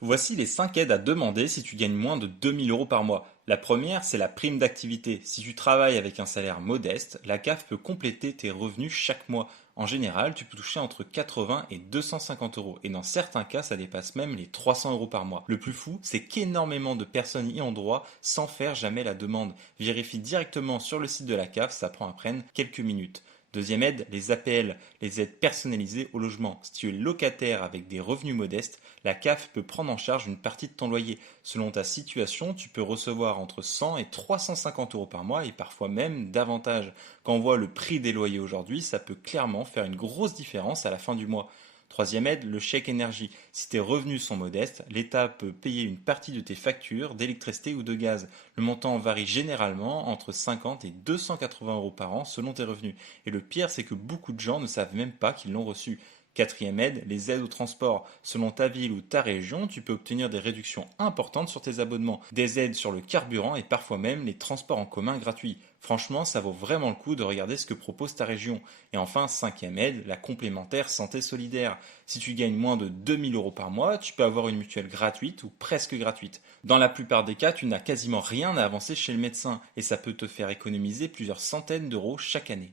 Voici les 5 aides à demander si tu gagnes moins de 2 000 € par mois. La première, c'est la prime d'activité. Si tu travailles avec un salaire modeste, la CAF peut compléter tes revenus chaque mois. En général, tu peux toucher entre 80 et 250 euros. Et dans certains cas, ça dépasse même les 300 € par mois. Le plus fou, c'est qu'énormément de personnes y ont droit sans faire jamais la demande. Vérifie directement sur le site de la CAF, ça prend à peine quelques minutes. Deuxième aide, les APL, les aides personnalisées au logement. Si tu es locataire avec des revenus modestes, la CAF peut prendre en charge une partie de ton loyer. Selon ta situation, tu peux recevoir entre 100 et 350 € par mois et parfois même davantage. Quand on voit le prix des loyers aujourd'hui, ça peut clairement faire une grosse différence à la fin du mois. Troisième aide, le chèque énergie. Si tes revenus sont modestes, l'État peut payer une partie de tes factures d'électricité ou de gaz. Le montant varie généralement entre 50 et 280 € par an selon tes revenus. Et le pire, c'est que beaucoup de gens ne savent même pas qu'ils l'ont reçu. Quatrième aide, les aides au transport. Selon ta ville ou ta région, tu peux obtenir des réductions importantes sur tes abonnements, des aides sur le carburant et parfois même les transports en commun gratuits. Franchement, ça vaut vraiment le coup de regarder ce que propose ta région. Et enfin, cinquième aide, la complémentaire santé solidaire. Si tu gagnes moins de 2 000 € par mois, tu peux avoir une mutuelle gratuite ou presque gratuite. Dans la plupart des cas, tu n'as quasiment rien à avancer chez le médecin et ça peut te faire économiser plusieurs centaines d'euros chaque année.